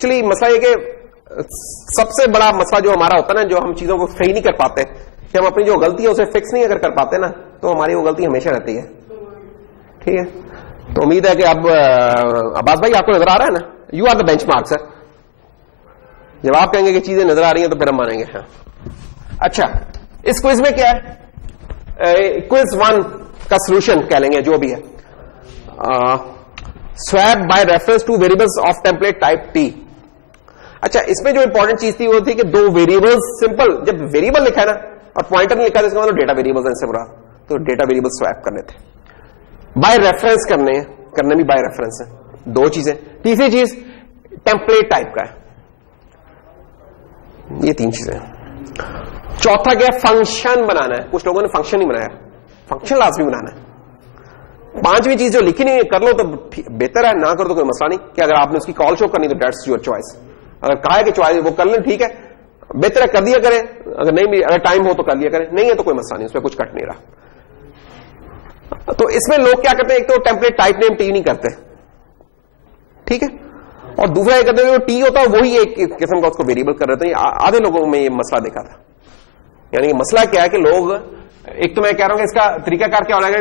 Actually मसला ये कि सबसे बड़ा मसला जो हमारा होता है ना, जो हम चीजों को सही नहीं कर पाते, कि हम अपनी जो गलती है उसे फिक्स नहीं अगर कर पाते ना, तो हमारी वो गलती हमेशा रहती है। ठीक है, तो उम्मीद है कि अब अब्बास भाई आपको नजर आ रहा है ना, you are the benchmark sir. जब आप कहेंगे कि चीजें नजर आ रही हैं तो फिर हम मानेंगे। हाँ, अच्छा, इस क्विज में क्या है, क्विज 1 का सोल्यूशन कह लेंगे जो भी है, swap by reference two variables of template type T. अच्छा, इसमें जो इंपॉर्टेंट चीज थी वो थी कि दो वेरिएबल्स, सिंपल, जब वेरिएबल लिखा है ना और पॉइंटर लिखा है, इसका मतलब डेटा वेरिएबल्स से बुरा, तो डेटा वेरिएबल स्वैप करने थे। बाय रेफरेंस करने भी बाय रेफरेंस है, दो चीजें। तीसरी चीज टेम्पलेट टाइप का है, ये तीन चीजें। चौथा क्या, फंक्शन बनाना है। कुछ लोगों ने फंक्शन नहीं बनाया, फंक्शन लाजमी बनाना है। पांचवी चीज जो लिखी नहीं है, कर लो तो बेहतर है, ना करो तो कोई मसला नहीं, कि अगर आपने उसकी कॉल शो करनी तो डेट्स योर चॉइस। अगर कहा है कि चॉइस वो कर लें, ठीक है, बेहतर है कर दिया करें, अगर नहीं भी, अगर टाइम हो तो कर लिया करें, नहीं है तो कोई मसला नहीं, उसमें कुछ कट नहीं रहा। तो इसमें लोग क्या करते हैं, एक तो टेम्पलेट टाइप नेम टी नहीं करते, ठीक है, और दूसरा ये करते हैं जो टी होता है वही एक किस्म का उसको वेरिएबल कर रहे थे। आधे लोगों में ये मसला देखा था। यानी मसला क्या है कि लोग, एक तो मैं कह रहा हूं कि इसका तरीकाकार क्या हो जाएगा,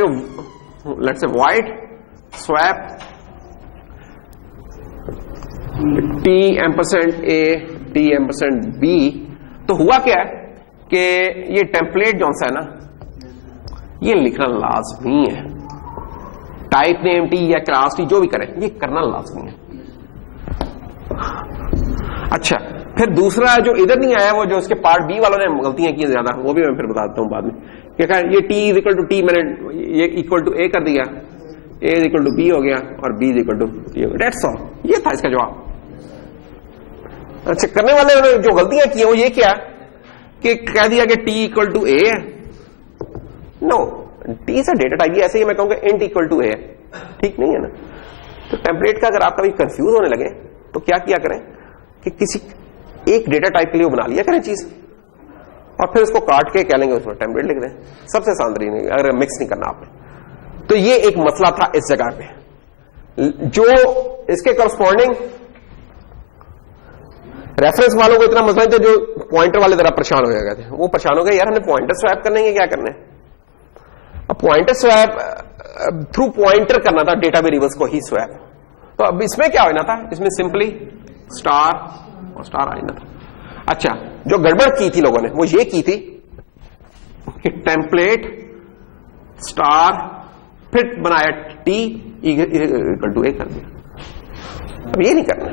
let's say void swap t ampersand a t ampersand b। तो हुआ क्या है कि ये टेम्पलेट जो सा है ना, ये लिखना लाजमी है। टाइप नेम टी या क्लास टी जो भी करें, ये करना लाजमी है। अच्छा, फिर दूसरा जो इधर नहीं आया, वो जो उसके पार्ट बी वालों ने गलतियां की ज्यादा, वो भी मैं फिर बताता हूं बाद में। क्या कहा, ये T is equal to T, मैंने ये इक्वल टू ए कर दिया, A is equal to B हो गया और B is equal to T हो गया, डेट्स ऑल। ये था इसका जवाब। अच्छा, करने वाले ने जो गलतियां की वो ये क्या कि कह दिया कि टी इक्वल टू ए है। नो, टी सा डेटा टाइप, ऐसे ही मैं कहूंगा इंट इक्वल टू ए है, ठीक नहीं है ना। तो टेम्पलेट का अगर आप कभी कंफ्यूज होने लगे तो क्या किया करें कि किसी एक डेटा टाइप के लिए बना लिया करें चीज, और फिर उसको काट के कह लेंगे उसमें टेम्पलेट लिख दें, सबसे आसान तरीका, अगर मिक्स नहीं करना आपने। तो ये एक मसला था इस जगह पे, जो इसके करस्पॉन्डिंग रेफरेंस वालों को इतना मसला नहीं था, जो पॉइंटर वाले जरा परेशान हो गए थे। वो परेशान हो गए, यार हमने पॉइंटर स्वैप करने के क्या करने, अब पॉइंटर स्वैप थ्रू पॉइंटर करना था, डेटा वेरिएबल्स को ही स्वैप। तो अब इसमें क्या होना था, इसमें सिंपली स्टार और स्टार आना था। अच्छा, जो गड़बड़ की थी लोगों ने वो ये की थी कि टेम्पलेट स्टार फिर बनाया टी इक्वल टू ए कर दिया। अब ये नहीं करना,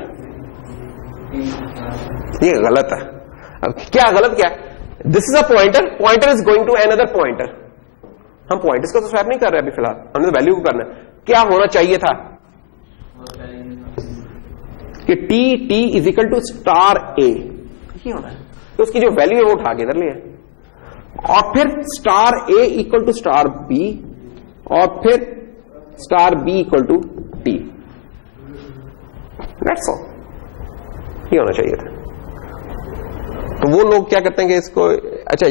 ये गलत है। अब क्या गलत क्या है, this is a pointer, pointer is going to another pointer. हम पॉइंटर्स को तो स्वैप नहीं कर रहे अभी फिलहाल, हमने तो वैल्यू को करना है। क्या होना चाहिए था कि T is equal to star A, ये होना है। तो उसकी जो वैल्यू है वो उठा के इधर ले, और फिर star A equal to star B, और फिर star B equal to T. That's all, ये होना चाहिए था। तो वो लोग क्या करते हैं कि इसको, अच्छा,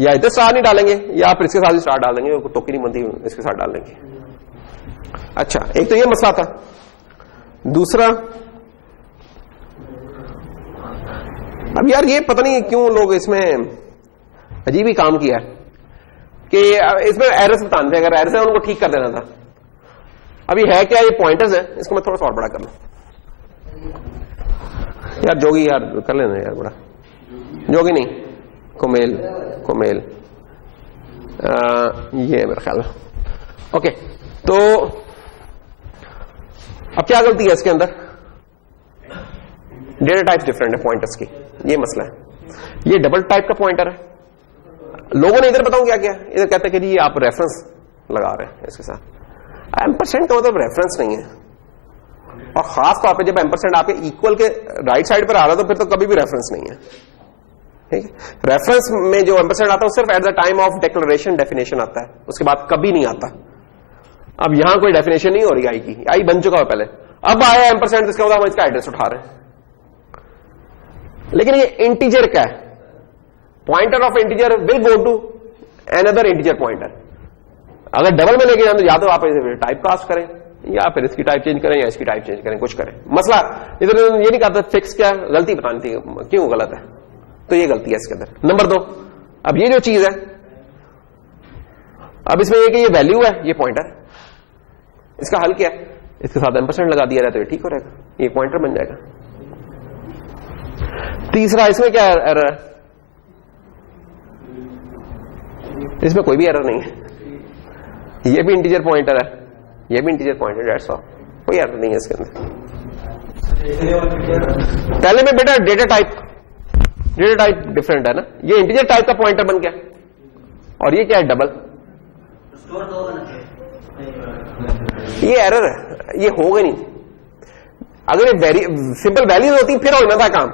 या इधर स्टार नहीं डालेंगे या फिर इसके साथ ही स्टार डाल देंगे, तो की नहीं बनती, इसके साथ डाल देंगे। अच्छा, एक तो ये मसला था। दूसरा, अब यार ये पता नहीं क्यों लोग इसमें अजीब ही काम किया है कि इसमें एरर्स बताने थे, अगर एरर्स है उनको ठीक कर देना था। अभी है क्या, ये पॉइंटर्स है, इसको मैं थोड़ा सा और बड़ा कर लूं यार, जोगी यार कर लेना यार बड़ा, जोगी नहीं, कोमेल ये मेरा ख्याल है। ओके, तो अब क्या गलती है इसके अंदर, डेटा टाइप्स डिफरेंट है पॉइंटर्स की, ये मसला है। ये डबल टाइप का पॉइंटर है। लोगों ने इधर बताऊं क्या किया, इधर कहते हैं कि जी आप रेफरेंस लगा रहे हैं इसके साथ। एम्परसेंड का मतलब रेफरेंस नहीं है, और खास तौर पे जब एम्परसेंड आपके इक्वल के राइट साइड पर आ रहा है तो फिर तो कभी भी रेफरेंस नहीं है, ठीक है। रेफरेंस में जो एम्परसेंड आता है सिर्फ at the time of declaration definition आता है, उसके बाद कभी नहीं आता। अब यहां कोई डेफिनेशन नहीं हो रही आई की, आई बन चुका है पहले, अब आया एम्परसेंड, इसका मतलब हम इसका एड्रेस उठा रहे हैं। लेकिन ये इंटीजर क्या है, pointer of integer will go to another integer pointer. अगर डबल में लेके जाए तो या तो आप इसे टाइप कास्ट करें या फिर इसकी टाइप चेंज करें या इसकी टाइप चेंज करें, कुछ करें। मसला इधर ये नहीं कहता फिक्स क्या गलती बतानी थी क्यों गलत है, तो ये गलती है इसके अंदर। नंबर 2, अब ये जो चीज है, अब इसमें ये कि ये वैल्यू है, ये पॉइंटर, इसका हल क्या है, इसके साथ एम्परसेंट लगा दिया जाए तो ये ठीक हो रहेगा, ये पॉइंटर बन जाएगा। तीसरा, इसमें क्या एरर है, इसमें कोई भी एरर नहीं है, ये भी इंटीजर पॉइंटर है, ये भी इंटीजर पॉइंटर, दैट्स ऑल, कोई एरर नहीं है इसके अंदर। पहले में बेटा डेटा टाइप डिफरेंट है ना, ये इंटीजर टाइप का पॉइंटर बन गया और ये क्या है डबल, ये एरर है, ये होगा नहीं। अगर ये सिंपल वैल्यूज होती फिर होना था काम।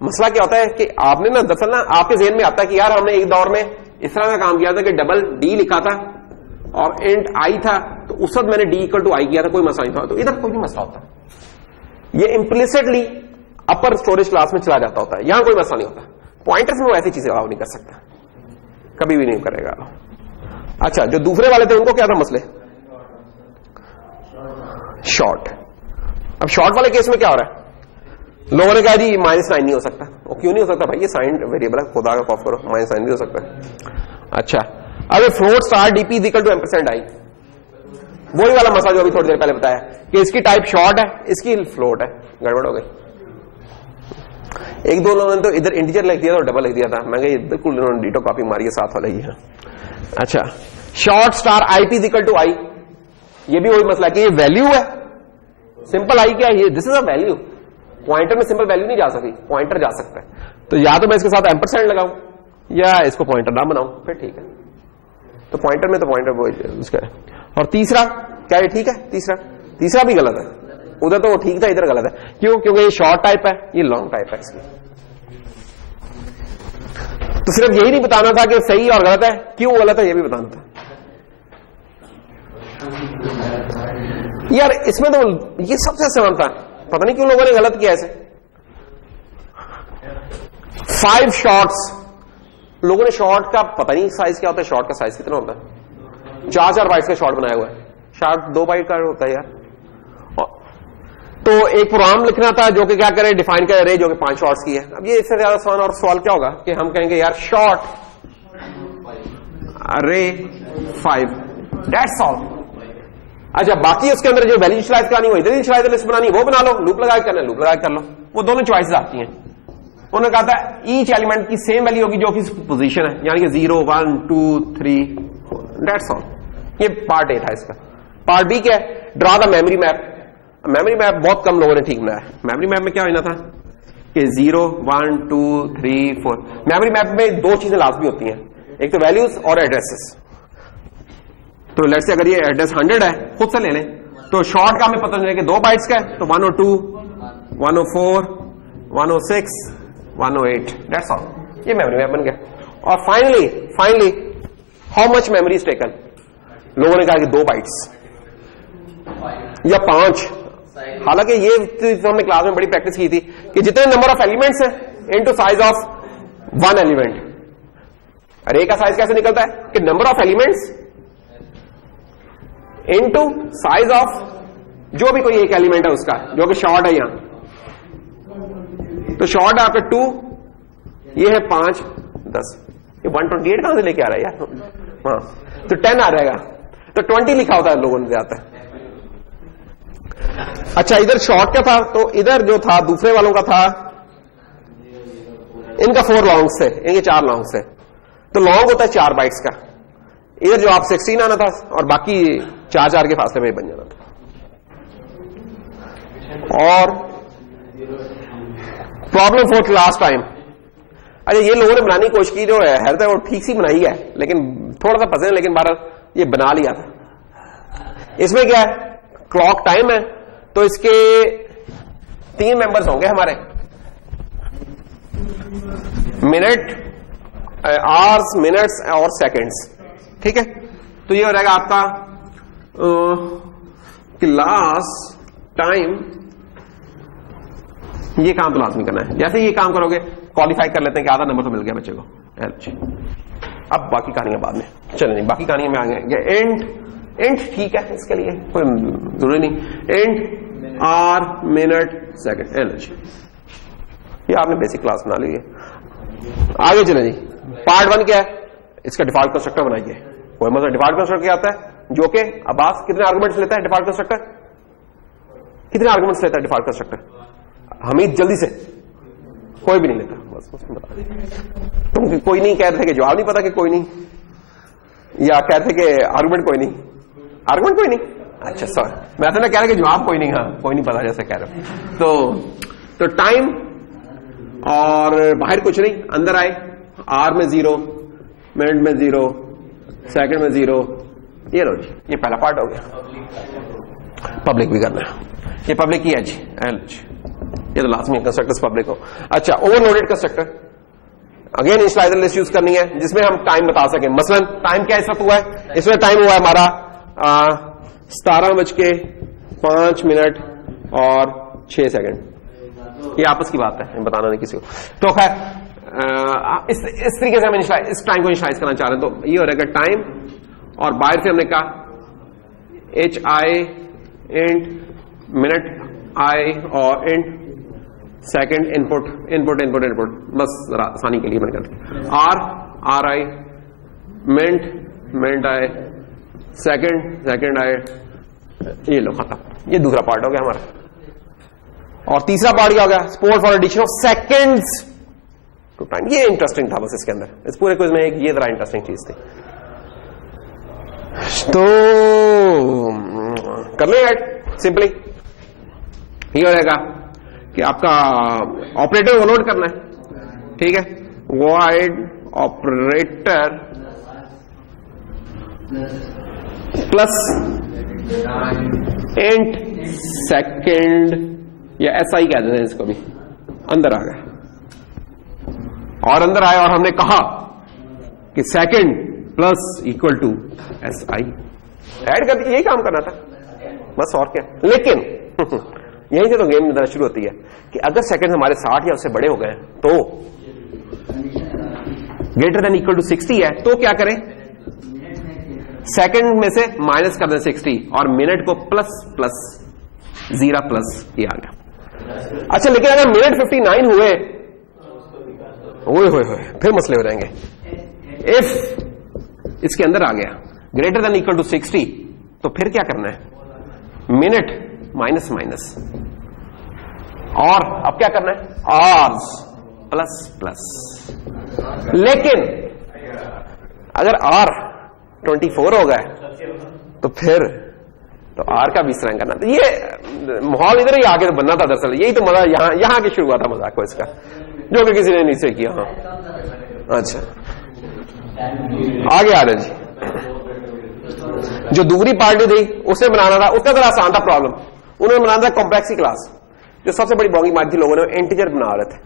मसला क्या होता है कि आपने ना दरअसल ना आपके जेहन में आता है कि यार हमने एक दौर में इस तरह का काम किया था कि डबल डी लिखा था और इंट आई था, तो उस वक्त मैंने डी इक्वल टू आई किया था, कोई मसला नहीं था। तो इधर कोई भी मसला होता, ये इंप्लिसिटली अपर स्टोरेज क्लास में चला जाता होता है, यहां कोई मसला नहीं होता। पॉइंटर्स में वो ऐसी चीजें अलाउ नहीं कर सकता, कभी भी नहीं करेगा। अच्छा, जो दूसरे वाले थे उनको क्या था मसले, शॉर्ट। अब शॉर्ट वाले केस में क्या हो रहा है, लोगों ने कहा जी -9 नहीं हो सकता। वो क्यों नहीं हो सकता भाई, ये साइन वेरिएबल है, खुदा का खौफ करो, -9 भी हो सकता है। अच्छा, अब float star DP equal to ampersand I, वही वाला मसला जो अभी थोड़ी देर पहले बताया कि इसकी टाइप शॉर्ट है, इसकी फ्लोट है, गड़बड़ हो गई। एक दो लोगों ने तो इधर इंटीजर लिख दिया था और डबल लिख दिया था, मैं कहा बिल्कुल इन्होंने डीटो कॉपी मारी है, साथ वाला ही है। अच्छा, short star IP equal to I, ये भी वही मसला कि ये वैल्यू है, सिंपल आई क्या है, this is a value. Pointer में सिंपल वैल्यू नहीं जा सकती, पॉइंटर जा सकता है, तो या तो मैं इसके साथ एम्परसेंट लगाऊं या इसको पॉइंटर ना बनाऊं, फिर ठीक है। तो पॉइंटर में तो पॉइंटर वो उसका है। और तीसरा क्या है, ठीक है, तीसरा भी गलत है, उधर तो वो ठीक था, इधर गलत है। क्यों, क्योंकि ये शॉर्ट टाइप है, ये लॉन्ग टाइप है इसकी। तो सिर्फ यही नहीं बताना था कि सही और गलत है, क्यों गलत है ये भी बताना था यार। इसमें तो ये सबसे आसान था, पता नहीं क्यों लोगों ने गलत किया ऐसे। 5 शॉर्ट्स, लोगों ने शॉर्ट का पता नहीं साइज क्या होता है, शॉर्ट का साइज कितना होता है, 4 बाइट्स का शॉर्ट बनाया हुआ है, शॉर्ट 2 बाइट का होता है यार। तो एक प्रोग्राम लिखना था जो कि क्या करे, डिफाइन करे अरे जो कि 5 शॉर्ट्स की है। अब ये इससे ज्यादा आसान और सवाल क्या होगा कि हम कहेंगे यार शॉर्ट अरे 5, दैट्स ऑल। अच्छा, बाकी उसके अंदर जो वैल्यू इनिशियलाइज करानी हो, इधर इनिशियलाइज लिस्ट बनानी वो बना लो, लूप लगा करना लूप लगा कर लो, वो दोनों चॉइसेस आती हैं। उन्होंने कहा था ईच एलिमेंट की सेम वैल्यू होगी जो कि पोजीशन है, यानी कि 0 1 2 3 4, दैट्स ऑल। ये पार्ट ए था इसका। पार्ट बी क्या है, draw the memory map. Memory map बहुत कम लोगों ने ठीक बनाया। मेमोरी मैप में क्या होना था कि 0 1 2 3 4। मेमोरी मैप में 2 चीजें लाजमी होती हैं, एक तो वैल्यूज और एड्रेसेस। तो लेट्स से अगर ये एड्रेस 100 है, खुद से ले लें, तो शॉर्ट का हमें पता चले कि 2 बाइट्स का है, तो 102 104 106 108, दैट्स ऑल। ये मेमोरी मैप बन गया। और finally how much memory is taken, लोगों ने कहा कि 2 बाइट्स या 5। हालांकि ये तो हमने क्लास में बड़ी प्रैक्टिस की थी कि जितने नंबर ऑफ एलिमेंट्स है इनटू साइज ऑफ 1 एलिमेंट। अरे का साइज कैसे निकलता है कि number of elements into size of जो भी कोई एक एलिमेंट है उसका, जो कि शॉर्ट है यहां। तो शॉर्ट है आपका 2, ये है 5 10, ये 128 कहां से लेके आ रहा है यार। हाँ, तो 10 आ जाएगा, तो 20 लिखा होता है लोगों ने ज्यादा। अच्छा, इधर शॉर्ट का था, तो इधर जो था दूसरे वालों का था, इनका 4 लॉन्ग्स थे, इनके 4 लॉन्ग्स थे। तो लॉन्ग होता है 4 बाइट्स का, इधर जो आप 16 आना था और बाकी 4 के फासले में बन जाना था। और प्रॉब्लम फॉर लास्ट टाइम, अच्छा ये लोगों ने बनाने की कोशिश की, जो है वो ठीक सी बनाई है, लेकिन थोड़ा सा फंसे, लेकिन बारह ये बना लिया था। इसमें क्या है, क्लॉक टाइम है, तो इसके 3 मेंबर्स होंगे हमारे, मिनट, आवर्स, मिनट्स और सेकंड्स, ठीक है। तो ये हो जाएगा आपका क्लास टाइम। ये काम तो लाजमी करना है। जैसे ये काम करोगे क्वालिफाई कर लेते हैं कि आधा नंबर तो मिल गया बच्चे को। अब बाकी कहानियां बाद में चलेंगे, बाकी कहानियां में आ गए। एंड इंट ठीक है, इसके लिए कोई जरूरी नहीं, int hour minute second energy, ये आपने बेसिक क्लास बना ली है। आगे चले जी, पार्ट 1 क्या है, इसका डिफॉल्ट कंस्ट्रक्टर बनाइए। कोई मतलब डिफॉल्ट कंस्ट्रक्टर क्या आता है, जो कि अब्बास कितने आर्गुमेंट्स लेता है डिफॉल्ट कंस्ट्रक्टर, कितने आर्गुमेंट्स लेता है डिफॉल्ट कंस्ट्रक्टर? हमीद जल्दी से, कोई भी नहीं लेता, बस उसमें बता। तुम कोई नहीं कह रहे थे कि जवाब नहीं पता कि कोई नहीं, या कहते कि आर्गुमेंट कोई नहीं, आर्गुमेंट कोई नहीं, अच्छा सॉरी, मैं तो ना कह रहा कि जवाब कोई नहीं, हाँ कोई नहीं पता जैसे कह रहे तो टाइम और बाहर कुछ नहीं, अंदर आए, आर में 0, मिनट में 0, सेकंड में 0, ये लो जी, ये पहला पार्ट हो गया। पब्लिक भी करना है, ये पब्लिक ही है जी, ये तो लास्ट में कंस्ट्रक्टर्स पब्लिक हो। अच्छा, overloaded constructor, again initialiser list use करनी है जिसमें हम टाइम बता सकें। मसलन टाइम क्या इस वक्त हुआ है, इसमें टाइम हुआ है हमारा 17:05 और 6 सेकंड, ये आपस की बात है, बताना नहीं किसी को। तो खैर इस तरीके से हम इस टाइम को इनिशियलाइज करना चाह रहे हैं, तो ये हो रहेगा टाइम, और बाहर से हमने कहा HI इंट मिनट I और int second input input input input, बस आसानी के लिए मैंने करता R I minute I second I, ये लो खत्म, ये दूसरा पार्ट हो गया हमारा। और तीसरा पार्ट क्या हो गया, support for addition of seconds to time, ये इंटरेस्टिंग था बस इसके अंदर, इस पूरे क्विज में एक ये जरा इंटरेस्टिंग चीज थी। तो कर ले ऐड सिंपली, ये हो जाएगा कि आपका ऑपरेटर ओवरलोड करना है, ठीक है, void operator plus int second, या SI कह देते हैं इसको भी, अंदर आ गया, और अंदर आया और हमने कहा कि second plus equal to SI, add कर दिया, यही काम करना था बस, और क्या। लेकिन यहीं से तो गेम में शुरू होती है कि अगर सेकंड हमारे 60 या उससे बड़े हो गए तो ग्रेटर देन इक्वल टू 60 है, तो क्या करें, सेकंड में से माइनस कर दें 60 और मिनट को प्लस प्लस 0 प्लस ये आ गया। अच्छा, लेकिन अगर मिनट 59 हुए, ओए फिर मसले हो जाएंगे। इफ इसके अंदर आ गया ग्रेटर देन इक्वल टू 60, तो फिर क्या करना है, मिनट माइनस माइनस, और अब क्या करना है, आर्स प्लस प्लस। लेकिन अगर R 24 हो गए तो फिर तो R का भी इस तरह करना था। ये माहौल इधर ही आगे तो बनना था दरअसल, यही तो मजा यहां के शुरू हुआ था मजाक को इसका, जो कि किसी ने नीचे किया। हाँ अच्छा, आगे आ रहे जी, जो दूसरी पार्टी थी उसने बनाना था, उसका जरा आसान था प्रॉब्लम, उन्होंने बनाना था कॉम्प्लेक्सी क्लास। जो सबसे बड़ी बॉन्गी मारी थी लोगों ने, इंटीजर बना रहे थे।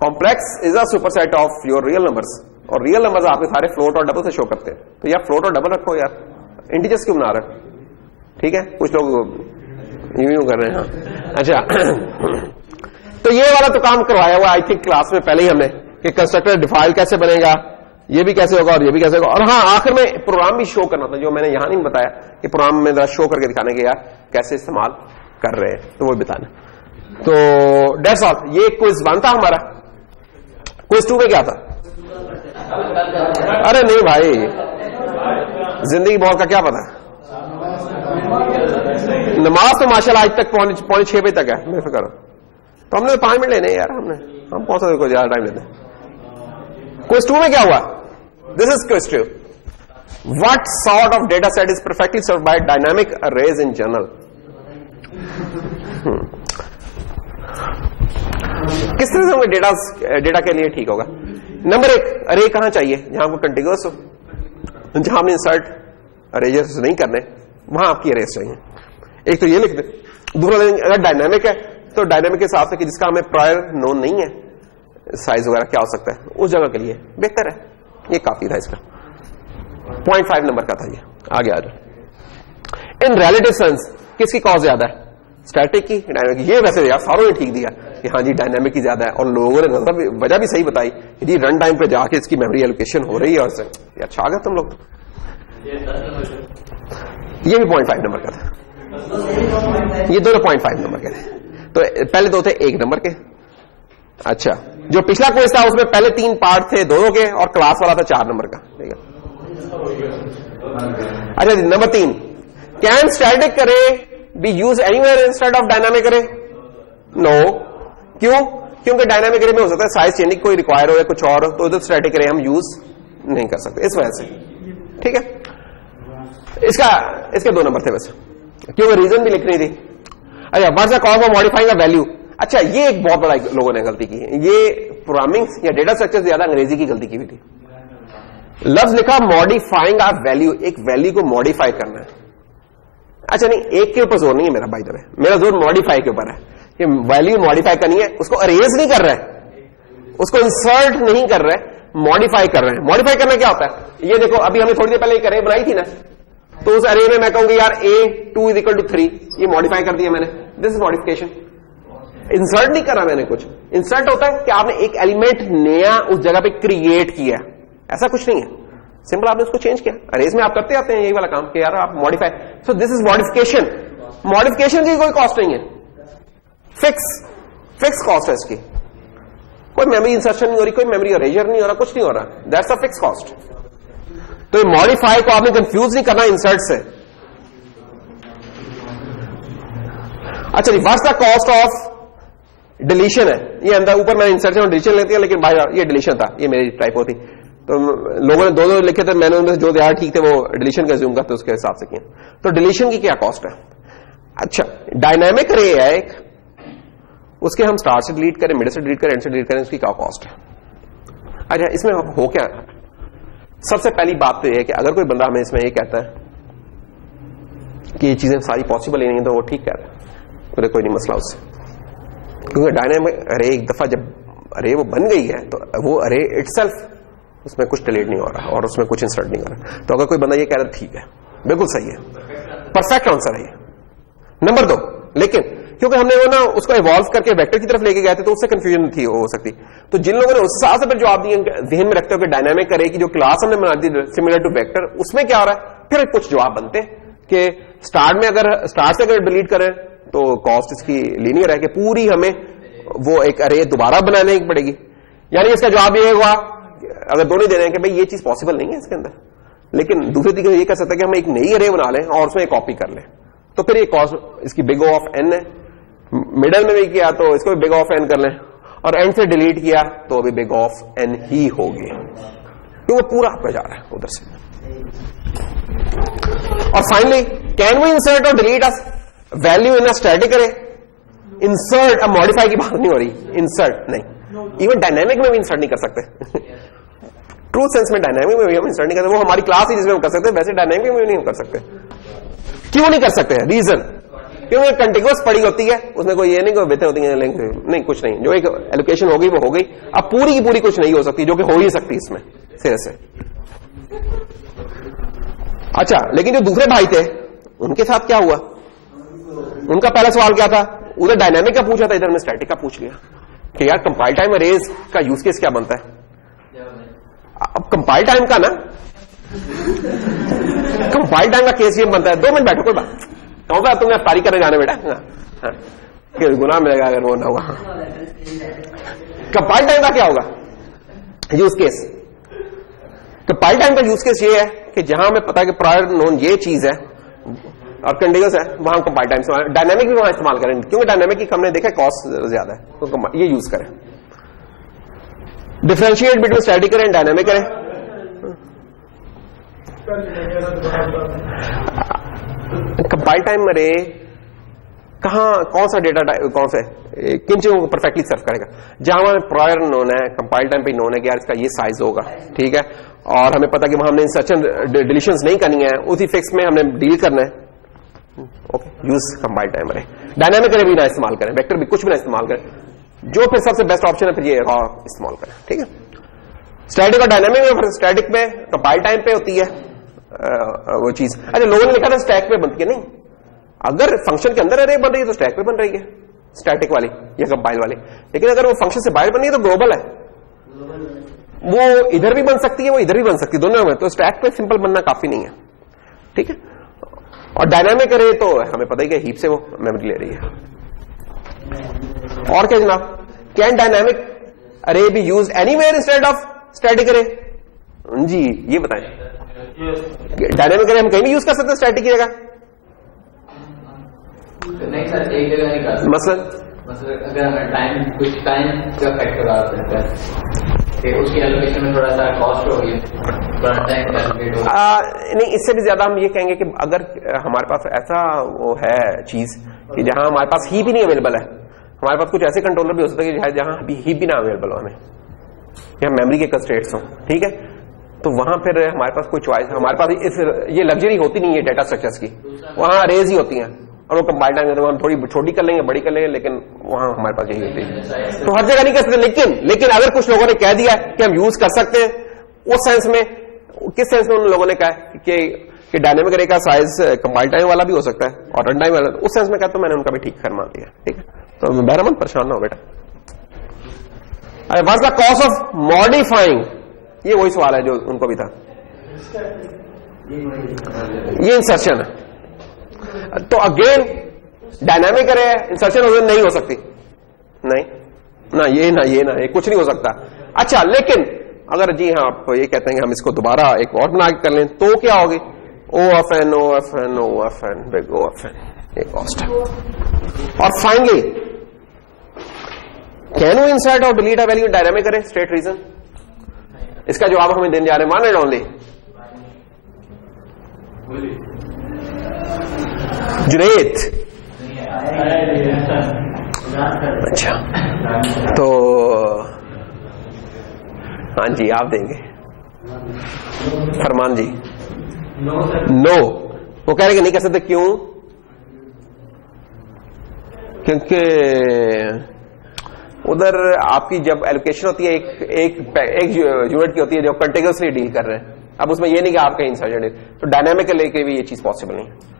Complex is a superset of your real numbers, और रियल नंबर्स आपके सारे फ्लोट और डबल से शो करते हैं, तो यार फ्लोट और डबल रखो यार, इंटीजर्स क्यों बना रहे, ठीक है, कुछ लोग यूं कर रहे हैं। हाँ अच्छा तो ये वाला तो काम करवाया हुआ आई थिंक क्लास में पहले ही हमने, कि कंस्ट्रक्टर डिफाइल कैसे बनेगा, ये भी कैसे होगा और ये भी कैसे होगा। और हाँ, आखिर में प्रोग्राम भी शो करना था, जो मैंने यहां नहीं बताया कि प्रोग्राम में जरा शो करके दिखाने के यार कैसे इस्तेमाल कर रहे हैं, तो वो बताना। तो डेट्स ऑल, ये क्विज 1 था हमारा। क्विज 2 में क्या था, अरे नहीं भाई, जिंदगी बहुत का क्या पता, नमाज तो माशाल्लाह आज तक 5:45 बजे तक है, बेफिक्र करो। तो हमने 5 मिनट लेने यार, हम कौन सा को ज्यादा टाइम लेते हैं। क्विज 2 में क्या हुआ, this is quiz 2, what sort of data set is perfectly served by dynamic arrays in general. किस तरह से डेटा के लिए ठीक होगा। नंबर 1, अरे कहां चाहिए, जहां को कंटिन्यूअस हो, जहां हमने इंसर्ट अरेजेस नहीं करने वहां आपकी अरेज चाहिए। एक तो ये लिख दे, दूसरा अगर डायनामिक है तो डायनामिक के हिसाब से कि जिसका हमें प्रायर नोन नहीं है, साइज वगैरह क्या हो सकता है, उस जगह के लिए बेहतर है, ये काफी था इसका। 0.5 नंबर का था ये। आगे आ जाए, इन रिलेटिव सेंस किसकी कॉस्ट ज्यादा है, स्टैटिक की डायनामिक की। ये वैसे यार सारों ने ठीक दिया कि हाँ जी डायनामिक की ज्यादा है, और लोगों ने वजह भी सही बताई कि रन टाइम पे जाके इसकी मेमोरी एलोकेशन हो रही है, और अच्छा आ गया तुम लोग। ये भी 0.5 नंबर का था, ये दोनों 0.5 नंबर के थे। तो पहले दो थे 1 नंबर के। अच्छा, जो पिछला क्विज था उसमें पहले 3 पार्ट थे दोनों के और क्लास वाला था 4 नंबर का। ठीक है, अच्छा नंबर 3, कैन स्टैटिक अरे B use anywhere instead of dynamic अरे? नो। क्यों? क्योंकि डायनामिक अरे में हो सकता है साइज चेंजिंग कोई रिक्वायर हो या कुछ और, तो उधर स्टैटिक अरे हम यूज नहीं कर सकते इस वजह से। ठीक है, इसके 2 नंबर थे वैसे, क्योंकि रीजन भी लिखनी थी। अच्छा, what's the cause of modifying a value? अच्छा, ये एक बहुत बड़ा लोगों ने गलती की है, ये प्रोग्रामिंग या डेटा स्ट्रक्चर से ज्यादा अंग्रेजी की गलती की हुई थी। लफ्ज लिखा मॉडिफाइंग अ वैल्यू, एक वैल्यू को मॉडिफाई करना है। अच्छा नहीं, एक के ऊपर जोर नहीं है मेरा भाई, दबे मेरा जोर मॉडिफाई के ऊपर है कि वैल्यू मॉडिफाई करनी है, उसको अरेज नहीं कर रहा है, उसको इंसर्ट नहीं कर रहा है, मॉडिफाई कर रहे हैं। मॉडिफाई करना क्या होता है? ये देखो, अभी हमने थोड़ी देर पहले एक अरे बनाई थी ना, तो उस अरे में मैं कहूंगी यार A2 = 3, ये मॉडिफाई कर दिया मैंने, दिस इज मॉडिफिकेशन। इंसर्ट नहीं करा मैंने कुछ। इंसर्ट होता है कि आपने एक एलिमेंट नया उस जगह पे क्रिएट किया, ऐसा कुछ नहीं है, सिंपल आपने उसको चेंज किया। अरेज में आप करते आते हैं यही वाला काम कि यार आप modify, so this is modification. Modification की कोई कॉस्ट नहीं है, फिक्स कॉस्ट है इसकी, कोई मेमोरी इंसर्शन नहीं हो रही, कोई मेमोरी अरेजर नहीं हो रहा, कुछ नहीं हो रहा, दैट्स अ फिक्स कॉस्ट। तो मॉडिफाई को आपने कंफ्यूज नहीं करना इंसर्ट से। अच्छा जी, what's the cost of deletion है, ये अंदर ऊपर मैंने इंसर्शन और डिलीशन लेती है, लेकिन बाहर ये डिलीशन था, ये मेरी टाइप होती, तो लोगों ने दो लिखे थे, मैंने उनमें जो यार ठीक थे वो डिलीशन का ज़ूम करते उसके हिसाब से किया। तो डिलीशन की क्या कॉस्ट है? अच्छा, डायनामिक अरे है एक, उसके हम स्टार्ट से डिलीट करें, मिडिल से डिलीट करें, एंड से डिलीट करें, उसकी क्या कॉस्ट है? अच्छा, इसमें हो क्या? सबसे पहली बात तो यह है कि अगर कोई बंदा हमें इसमें ये कहता है कि ये चीजें सारी पॉसिबल ही नहीं है, तो वो ठीक कहता है, मुझे कोई नहीं मसला उससे, क्योंकि डायनामिक अरे एक दफा जब अरे वो बन गई है तो वो अरे इटसेल्फ उसमें कुछ डिलीट नहीं हो रहा और उसमें कुछ इंसर्ट नहीं हो रहा। तो अगर कोई बंदा ये कह रहा है ठीक है, बिल्कुल सही है, परफेक्ट आंसर है ये। नंबर 2, लेकिन क्योंकि हमने वो ना उसको इवॉल्व करके वेक्टर की तरफ लेके गए थे, तो उससे कंफ्यूजन थी हो सकती। तो जिन लोगों ने उस हिसाब से फिर जवाब दिए, ध्यान में रखते हो कि डायनामिक अरे की जो क्लास हमने बना दी सिमिलर टू वेक्टर, उसमें क्या हो रहा है, फिर कुछ जवाब बनते कि स्टार्ट से अगर डिलीट करें तो कॉस्ट इसकी लीनियर है कि पूरी हमें वो एक अरे दोबारा बनाने की पड़ेगी। यानी इसका जवाब ये हुआ, अगर दोनों दे रहे हैं कि भाई ये चीज पॉसिबल नहीं है इसके अंदर, लेकिन दूसरे तरीके से ये कर सकते हैं कि हम एक नई अरे बना लें और उसमें एक कॉपी कर लें, तो फिर ये कॉस्ट इसकी बिग O ऑफ n है। मिडल में भी किया तो इसको भी बिग O ऑफ n कर लें, और एंड से डिलीट किया तो अभी बिग O ऑफ n ही होगी, तो वो पूरा आपका जा रहा है उधर से। और फाइनली, कैन वी इंसर्ट और delete a value in a static अरे? इंसर्ट, अब मॉडिफाई की बात नहीं हो रही, इंसर्ट नहीं, इवन डायनामिक में भी इंसर्ट नहीं कर सकते। ट्रू सेंस में डायनामिक में भी हम इंसर्ट नहीं कर सकते, वो हमारी क्लास ही जिसमें हम कर सकते हैं, वैसे डायनामिक में भी नहीं हम कर सकते। क्यों नहीं कर सकते? रीजन, क्योंकि कंटिन्यूअस पड़ी होती है, उसमें कोई ये नहीं कोई बेहतर होती है, नहीं कुछ नहीं, जो एक एलोकेशन हो गई वो हो गई, अब पूरी की पूरी कुछ नहीं हो सकती, जो कि हो ही सकती इसमें सिरे से। अच्छा, लेकिन जो दूसरे भाई थे उनके साथ क्या हुआ? उनका पहला सवाल क्या था? उधर डायनामिक का पूछा था, इधर में स्टैटिक का पूछ लिया कि यार कंपाइल टाइम अरेज का यूज केस क्या बनता है। अब कंपाइल टाइम का ना, कंपाइल टाइम का केस ये बनता है, 2 मिनट बैठो, कोई बात कहूंगा, तुमने पारी करने जाना बेटा, गुनाह मिलेगा अगर वो ना हुआ। कंपाइल टाइम का क्या होगा यूज केस? कंपाइल टाइम का यूज केस ये है कि जहां हमें पता है कि प्रायर नोन ये चीज है और कंटिन्यूअस है, वहां कंपाइल टाइम से डायनामिक भी वहां इस्तेमाल करें, क्योंकि डायनामिक की हमने देखा कॉस्ट ज्यादा है, तो ये यूज करें। डिफरेंशिएट बिटवीन स्टैटिक करें, डायनामिक करें। कंपाइल टाइम अरे कौन सा डेटा कौन से किन चीजों को परफेक्टली सर्व करेगा? जहां हमें प्रायर नोन है, कंपाइल टाइम पे नोन है कि यार इसका ये साइज होगा, ठीक है, और हमें पता कि वहां हमने इंसर्शन डिलीशंस नहीं करनी है, उसी फिक्स में हमने डील करना है, ओके, यूज कंपाइल टाइम अरे। डायनामिक अरे भी ना इस्तेमाल करें, वेक्टर भी कुछ भी ना इस्तेमाल करें, जो फिर सबसे बेस्ट ऑप्शन है फिर ये रॉ इस्तेमाल करें, ठीक है। स्टैटिक और डायनामिक में, स्टैटिक में कंपाइल टाइम पे होती है वो चीज। अच्छा, लोगों ने लिखा था स्टैक पे बनती है, नहीं, अगर फंक्शन के अंदर अरे बन रही है तो स्टैक पे बन रही है, स्टैटिक वाली या कंपाइल वाली, लेकिन अगर वो फंक्शन से बाहर बन रही है तो ग्लोबल है, वो इधर भी बन सकती है, वो इधर भी बन सकती है, दोनों में, तो स्टैक पे सिंपल बनना काफी नहीं है, ठीक है। और डायनामिक अरे तो हमें पता ही कि हीप से वो मेमोरी ले रही है। और क्या जनाब, कैन डायनामिक अरे B use anywhere instead of static अरे? जी ये बताएं, डायनामिक अरे हम कहीं भी यूज कर सकते हैं स्टैटिक की जगह? नहीं सर, एक जगह नहीं कर सकते। मसलन अगर हमें कुछ टाइम का फैक्टर आ सकता है कि उसकी एलोकेशन में थोड़ा सा कॉस्ट होगी, थोड़ा टाइम कैलकुलेट होगा। नहीं, इससे भी ज्यादा हम ये कहेंगे कि अगर हमारे पास ऐसा वो है चीज कि जहां हमारे पास हीप ही नहीं अवेलेबल है, हमारे पास कुछ ऐसे कंट्रोलर भी हो सकते हैं कि जहां हीप भी ना अवेलेबल हो हमें, या मेमोरी के कंस्ट्रेंट्स हो, ठीक है, तो वहां फिर हमारे पास कोई चॉइस, हमारे पास ये लग्जरी होती नहीं है डेटा स्ट्रक्चर्स की, वहां अरेज ही होती हैं और वो कंपाइल टाइम में हम थोड़ी छोटी कर लेंगे, बड़ी कर लेंगे, लेकिन वहां हमारे पास यही होती है। तो हर जगह नहीं कर सकते, लेकिन अगर कुछ लोगों ने कह दिया कि हम यूज कर सकते हैं, उस सेंस में, किस सेंस में उन लोगों ने कहा कि डायनेमिक अरे का साइज कंपाइल टाइम वाला भी हो सकता है और रन टाइम वाला, उस सेंस में कहता हूं मैंने उनका भी ठीक फरमा दिया, ठीक है। तो बहरमन परेशान ना हो बेटा। अरे what's the cost of modifying, ये वही सवाल है जो उनको भी था। ये इंसर्शन है, तो अगेन डायनामिक अरे इंसर्शन नहीं हो सकती, नहीं ना ये ना ये ना ये, कुछ नहीं हो सकता। अच्छा, लेकिन अगर जी हाँ आप ये कहते हैं कि हम इसको दोबारा एक और बना के कर लें तो क्या होगी? O F N O F N O F N big O F N, ये कॉस्ट है। और फाइनली कैन वी इंसर्ट और delete a value dynamic array? State reason, इसका जवाब हमें देने जा रहे हैं वन एंड ओनली जुनैद। अच्छा, तो हाँ जी आप देंगे फरमान जी? नो, वो कह रहे कि नहीं कर सकते, क्यों? क्योंकि उधर आपकी जब एलोकेशन होती है एक यूनिट की होती है जो कंटिन्यूअसली डील कर रहे हैं, अब उसमें ये नहीं कि आप कहीं इंसर्टेड है, तो डायनामिक लेके भी ये चीज पॉसिबल नहीं है।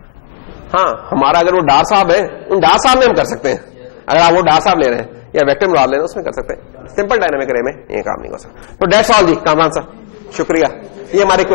हाँ, हमारा अगर वो डार साहब है, उन डार साहब में हम कर सकते हैं, अगर आप वो डार साहब ले रहे हैं या वेक्टर मुराद ले रहे हैं उसमें कर सकते हैं, सिंपल डायनामिक अरे में ये काम नहीं हो सकता। तो डेट्स ऑल जी, कामरान साहब शुक्रिया। ये हमारे